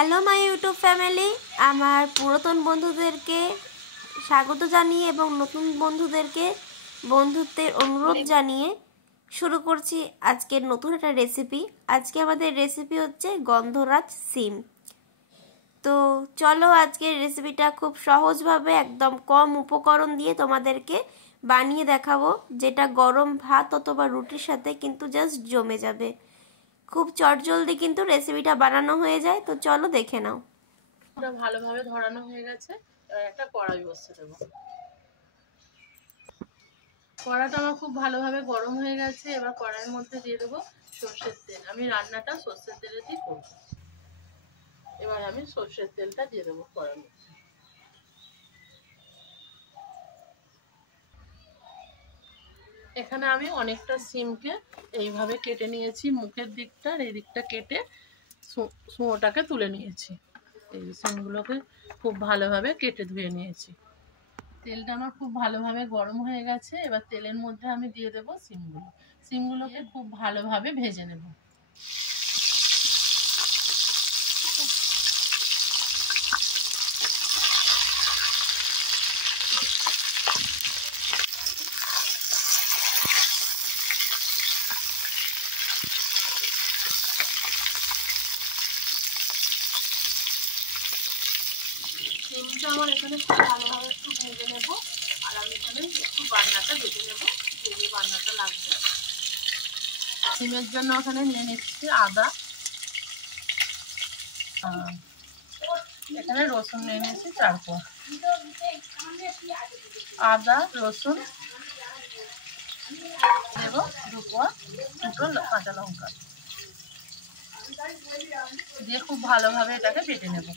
Hello my YouTube family, আমার পুরাতন বন্ধুদেরকে স্বাগত জানিয়ে এবং নতুন বন্ধুদেরকে বন্ধুত্বের অনুরোধ জানিয়ে শুরু করছি আজকের নতুন একটা রেসিপি। আজকে আমাদের রেসিপি হচ্ছে গন্ধরাজ সিম। তো চলো আজকের রেসিপিটা খুব সহজভাবে একদম কম উপকরণ দিয়ে তোমাদেরকে বানিয়ে দেখাবো, যেটা গরম ভাত অথবা রুটির সাথে কিন্তু জাস্ট জমে যাবে। খুব চটজলদি কিন্তু রেসিপিটা বানানো হয়ে যায়। তো চলো দেখে নাও। এটা ভালোভাবে ধরানো হয়ে গেছে। এবার একটা কড়াই বসিয়ে দেবো। কড়াটা আমার খুব ভালোভাবে গরম হয়ে গেছে। এবার কড়াইয়ের মধ্যে দিয়ে দেবো সর্ষের তেল। আমি রান্নাটা সর্ষের তেলে দিয়ে করবো। এবার আমি সর্ষের তেলটা দিয়ে দেবো কড়াইয়ের মধ্যে। এখানে আমি অনেকটা সিমকে এইভাবে কেটে নিয়েছি, মুখের দিকটা আর এই দিকটা কেটে সুঁয়োটাকে তুলে নিয়েছি। এই সিমগুলোকে খুব ভালোভাবে কেটে ধুয়ে নিয়েছি। তেলটা আমার খুব ভালোভাবে গরম হয়ে গেছে। এবার তেলের মধ্যে আমি দিয়ে দেবো সিমগুলোকে খুব ভালোভাবে ভেজে নেব। সিমটা আমার এখানে খুব ভালোভাবে একটু ভেজে নেব। আর আমি এখানে একটু বান্নাটা বেটে নেব, যে বান্নাটা লাগবে। সিমের জন্য ওখানে নিয়ে নিচ্ছি আদা, এখানে রসুন নিয়ে নিচ্ছি 4 কোয়া। আদা রসুন দেব 2 কোয়া, দুটো কাঁচা লঙ্কা দিয়ে খুব ভালোভাবে এটাকে বেটে নেব।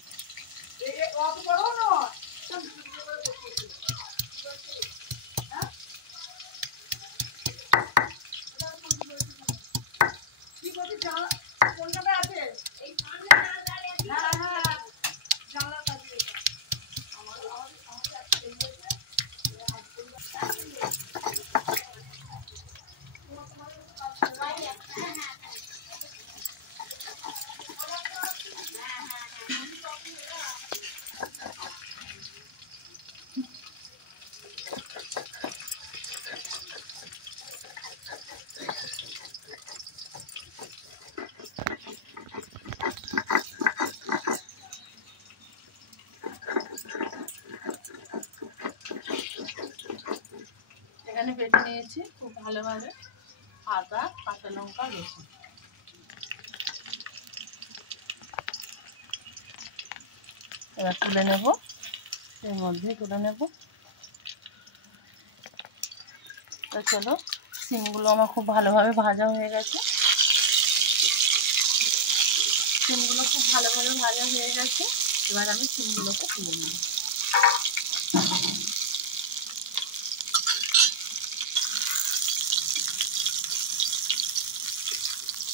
এখানে বেটে নিয়েছি খুব ভালোভাবে আদা, কাঁচা লঙ্কা, রসুন। এবার তুলে নেব, এর মধ্যে তুলে নেব। চলো, সিমগুলো আমার খুব ভালোভাবে ভাজা হয়ে গেছে। সিমগুলো খুব ভালোভাবে ভাজা হয়ে গেছে। এবার আমি সিমগুলোকে তুলে নেব।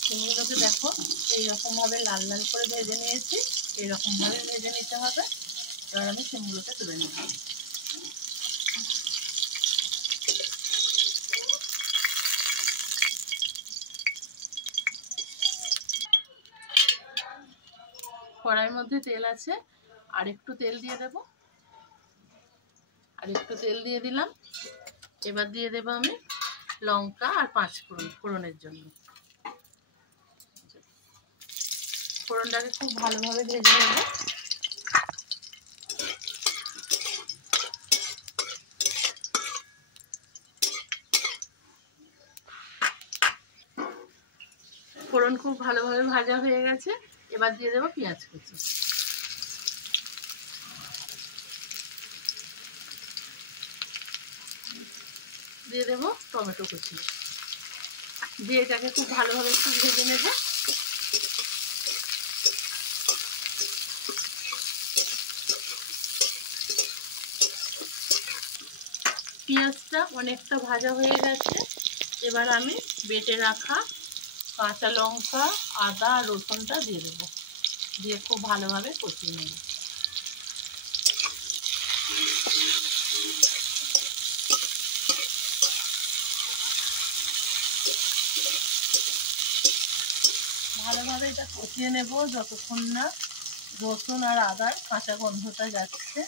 সিমগুলোকে দেখো এইরকমভাবে লাল লাল করে ভেজে নিয়েছি। এইরকমভাবে ভেজে নিতে হবে। এবার আমি সিমগুলোকে তুলে নেব। কড়াইয়ের মধ্যে তেল আছে, আর একটু তেল দিয়ে দেব। আর একটু তেল দিয়ে দিলাম। এবার দিয়ে দেব আমি লঙ্কা আর 5 ফোড়নের জন্য। ফোড়নটাকে খুব ভালোভাবে ভেজে নেব। ফোড়ন খুব ভালোভাবে ভাজা হয়ে গেছে। এবার দিয়ে দেবো পেঁয়াজ কুচি। দিয়ে দেবো টমেটো কুচি। দিয়ে এটাকে খুব ভালোভাবে একটু ভেজে নেব। পেঁয়াজটা অনেকটা ভাজা হয়ে গেছে। এবার আমি বেটে রাখা কাঁচা লঙ্কা, আদা আর রসুনটা দিয়ে দেবো। দিয়ে খুব ভালোভাবে কষিয়ে নেব। ভালোভাবে এটা কষিয়ে নেব যতক্ষণ না রসুন আর আদার কাঁচা গন্ধটা যাচ্ছে।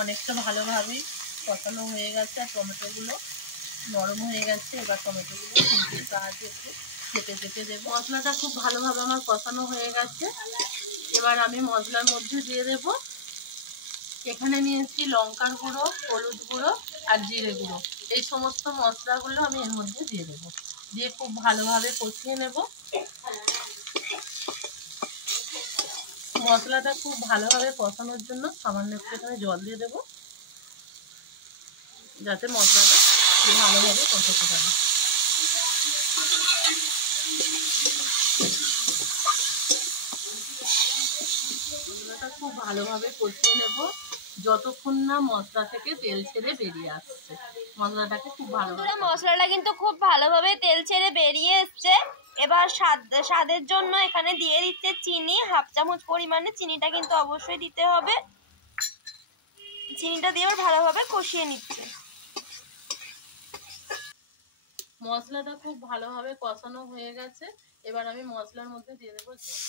অনেকটা ভালোভাবেই কষানো হয়ে গেছে আর টমেটোগুলো নরম হয়ে গেছে। এবার টমেটোগুলো খুন্তির সাহায্যে একটু চেপে চেপে দেবো। মশলাটা খুব ভালোভাবে আমার কষানো হয়ে গেছে। এবার আমি মশলার মধ্যে দিয়ে দেব, এখানে নিয়েছি লঙ্কার গুঁড়ো, হলুদ গুঁড়ো আর জিরে গুঁড়ো। এই সমস্ত মশলাগুলো আমি এর মধ্যে দিয়ে দেবো, দিয়ে খুব ভালোভাবে কষিয়ে নেব। মশলাটা খুব ভালোভাবে কষানোর জন্য সামান্য একটু এখানে জল দিয়ে দেবো, যাতে মশলাটা ভালোভাবে কষাতে পারে। মশলাটা খুব ভালোভাবে কষিয়ে নেব যতক্ষণ না মশলা থেকে তেল ছেড়ে বেরিয়ে আসছে। মশলাটাকে খুব ভালোভাবে, মশলাটা কিন্তু খুব ভালোভাবে তেল ছেড়ে বেরিয়ে এসছে। এবার স্বাদের জন্য এখানে দিয়ে দিচ্ছে চিনি, 1/2 চামচ পরিমাণে চিনিটা কিন্তু অবশ্যই দিতে হবে। চিনিটা দিয়ে ভালোভাবে কষিয়ে নিচ্ছে। মশলাটা খুব ভালোভাবে কষানো হয়ে গেছে। এবার আমি মশলার মধ্যে দিয়ে দেবো জল।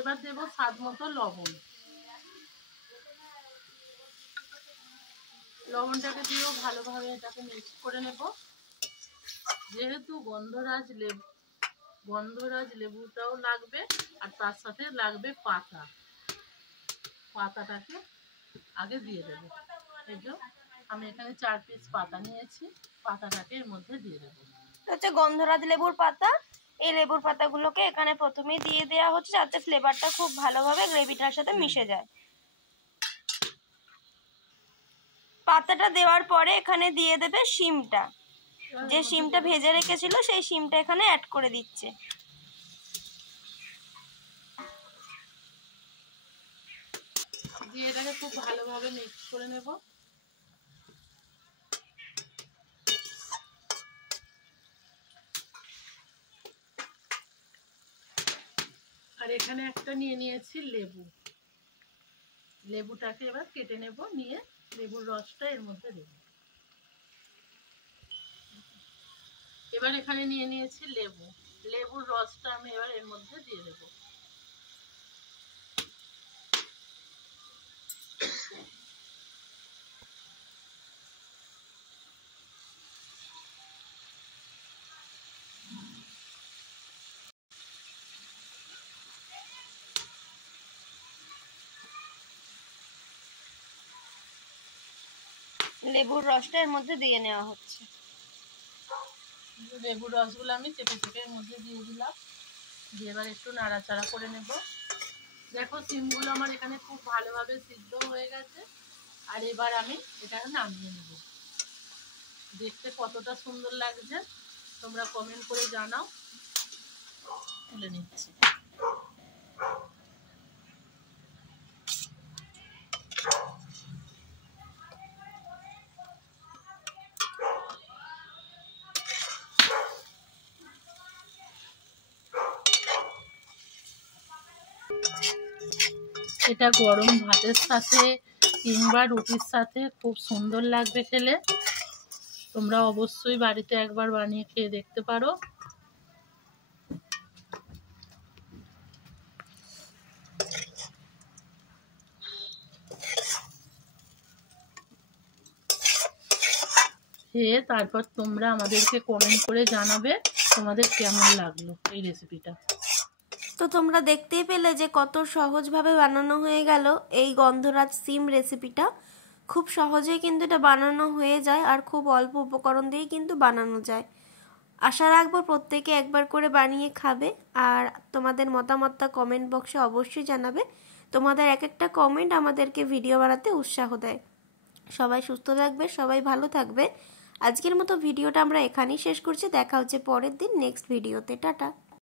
এবার দেব স্বাদ মতো লবণ। লবণটাকে দিয়েও ভালোভাবে এটাকে মিক্স করে নেব। যেহেতু গন্ধরাজ লেবুটাও লাগবে আর তার সাথে লাগবে পাতাটাকে আগে দিয়ে দেবো। এই যে আমি এখানে 4 পিস পাতা নিয়েছি, পাতাটাকে এর মধ্যে দিয়ে দেবো। হচ্ছে গন্ধরাজ লেবুর পাতা। এই লেবুর পাতাগুলোকে এখানে প্রথমেই দিয়ে দেওয়া হচ্ছে যাতে ফ্লেভারটা খুব ভালোভাবে গ্রেভিটার সাথে মিশে যায়। পাতাটা দেওয়ার পরে এখানে দিয়ে দেবে শিমটা, যে শিমটা ভেজে রেখেছিল সেই শিমটা এখানে অ্যাড করে দিচ্ছে। দিয়ে এটাকে খুব ভালোভাবে মিক্স করে নেব। আর এখানে একটা নিয়ে নিয়েছি লেবুটাকে এবার কেটে নেব, নিয়ে লেবুর রসটা এর মধ্যে দেব। এবার এখানে নিয়ে নিয়েছি লেবুর রসটা আমি এবার এর মধ্যে দিয়ে দেব। লেবুর রসটা এর মধ্যে দিয়ে নেওয়া হচ্ছে। লেবুর রসগুলো আমি চেপে চেপে এর মধ্যে দিয়ে দিলাম, দিয়ে এবার একটু নাড়াচাড়া করে নেব। দেখো সিমগুলো আমার এখানে খুব ভালোভাবে সিদ্ধ হয়ে গেছে। আর এবার আমি এটা নামিয়ে নেব। দেখতে কতটা সুন্দর লাগছে তোমরা কমেন্ট করে জানাও। তুলে নিচ্ছি। এটা গরম ভাতের সাথে কিংবা রুটির সাথে খুব সুন্দর লাগবে খেলে। তোমরা অবশ্যই বাড়িতে একবার বানিয়ে খেয়ে দেখতে পারো। খেয়ে তারপর তোমরা আমাদেরকে কমেন্ট করে জানাবে তোমাদের কেমন লাগলো এই রেসিপিটা। তো তোমরা দেখতেই পেলে যে কত সহজভাবে বানানো হয়ে গেল এই গন্ধরাজ সিম রেসিপিটা। খুব সহজেই কিন্তু এটা বানানো হয়ে যায় আর খুব অল্প উপকরণ দিয়েই কিন্তু বানানো যায়। আশা রাখবো প্রত্যেকে একবার করে বানিয়ে খাবে আর তোমাদের মতামতটা কমেন্ট বক্সে অবশ্যই জানাবে। তোমাদের এক একটা কমেন্ট আমাদেরকে ভিডিও বানাতে উৎসাহ দেয়। সবাই সুস্থ থাকবে, সবাই ভালো থাকবে। আজকের মতো ভিডিওটা আমরা এখানেই শেষ করছি। দেখা হচ্ছে পরের দিন নেক্সট ভিডিওতে। টাটা।